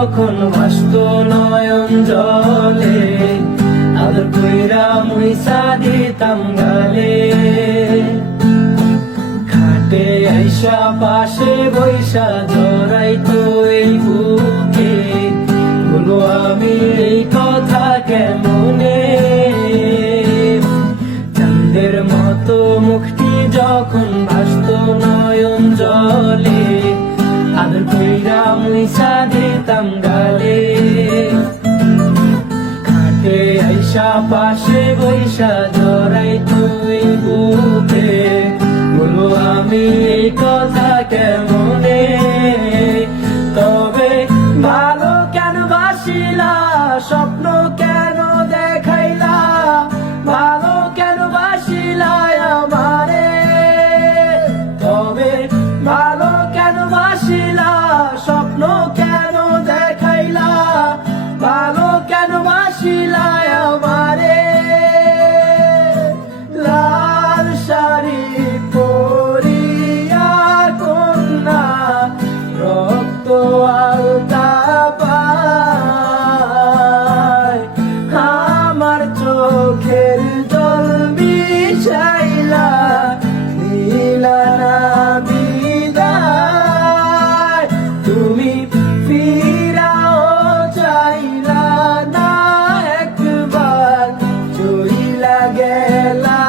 যখন ভাসত নয়ন জলে, আদর কইরা মুইসা দিতাম গালে। খাটে আইসা পাশে বৈশা জড়াইতো এই বুকে, বলো আমি এই কথা কেমনে। চাঁদের মতো মুখটি যখন ভাসত নয়ন জলে, আদর কইরা মুইসা দিতাম গালে। খাটে আইসা পাশে বৈশা জড়াইতো এই বুকে, বলো আমি এই কথা কেমনে। তবে ভালো কেন বাসিলা, স্বপ্ন কেন দেখাইলা, ভালো কেন বাসিলা আমারে। তবে ভালো কেন বাসিলা, স্বপ্ন কেন দেখাইলা, ভালো কেন বাসিলা আমারে। লাল শাড়ি পরিয়া কন্যা, রক্ত আলতা পায়, আমার চোখের জল বিছাইলা, দিলা না বিদায়। তুমি ফিরাও চাইলা না একবার, চইলা গেলা।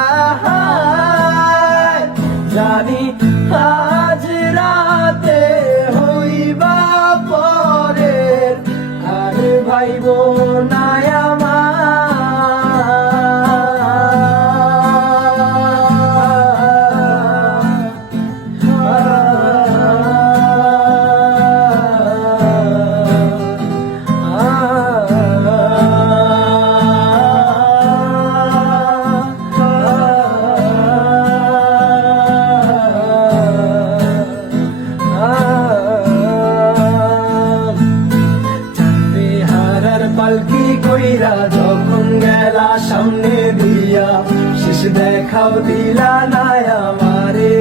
জানি আজ রাতে হইবা পরের, আর ভাইব না পালকি কইরা যখন গেলা সামনে দিয়া, শেষ দেখাও দিলা না আমারে।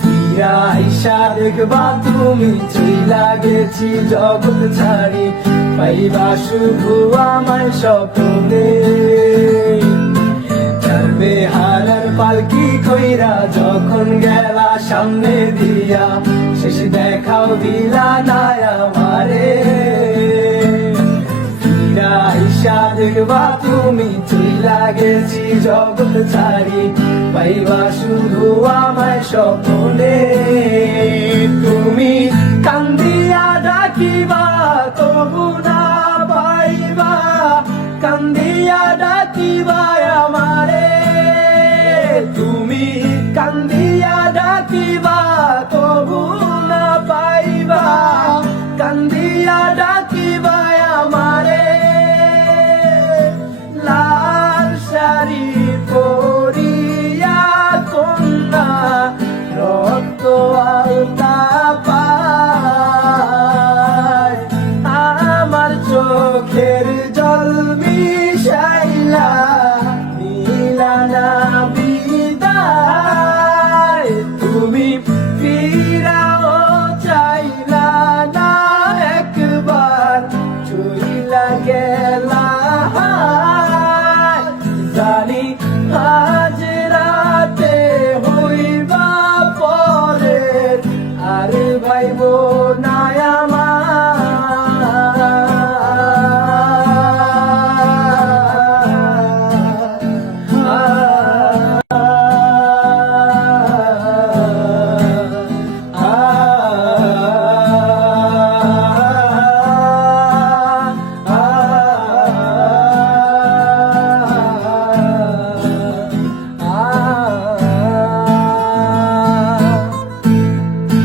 ফিরা আইসা দেখবা তুমি চইলা গেছি জগৎ ছাড়ি, পাইবা শুধু আমার স্বপ্নে। চলবে হারার পালকি কইরা যখন গেলা সামনে দিয়া, শেষ দেখাও দিলা না আমারে। আইসা দেখবা তুমি চইলা গেছি জগৎ ছাড়ি, পাইবা শুধু আমার স্বপ্নে। তুমি কান্দিয়া ডাকিবা তবু না পাইবা, কান্দিয়া ডাকিবা আমারে। তুমি কান্দিয়া ডাকিবা তবু না পাইবা, কান্দিয়া ডাকিবা আমারে। লাল শাড়ি পরিয়া কন্যা, রক্ত আলতা পায়, আমার চোখের জল মিশাইলা, দিলা না বিদায়। তুমি